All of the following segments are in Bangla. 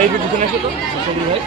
এই পিছনে এসো তো সবুজ ভাই।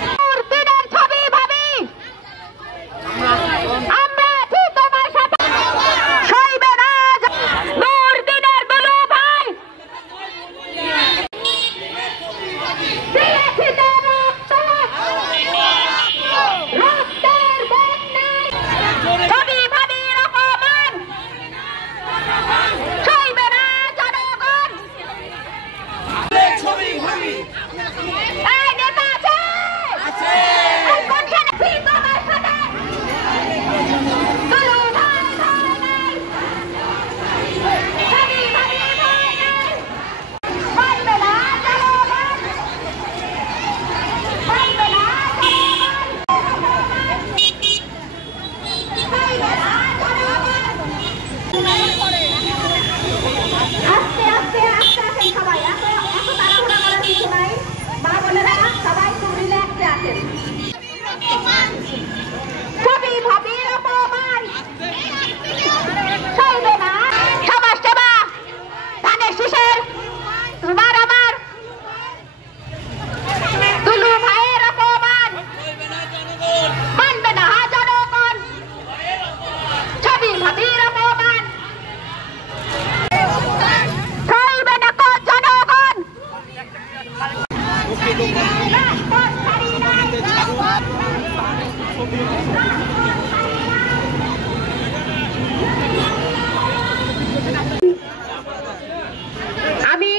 আমি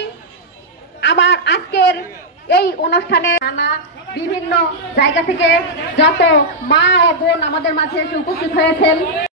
আবার আজকের এই অনুষ্ঠানে নানা বিভিন্ন জায়গা থেকে যত মা ও বোন আমাদের মাঝে এসে উপস্থিত হয়েছেন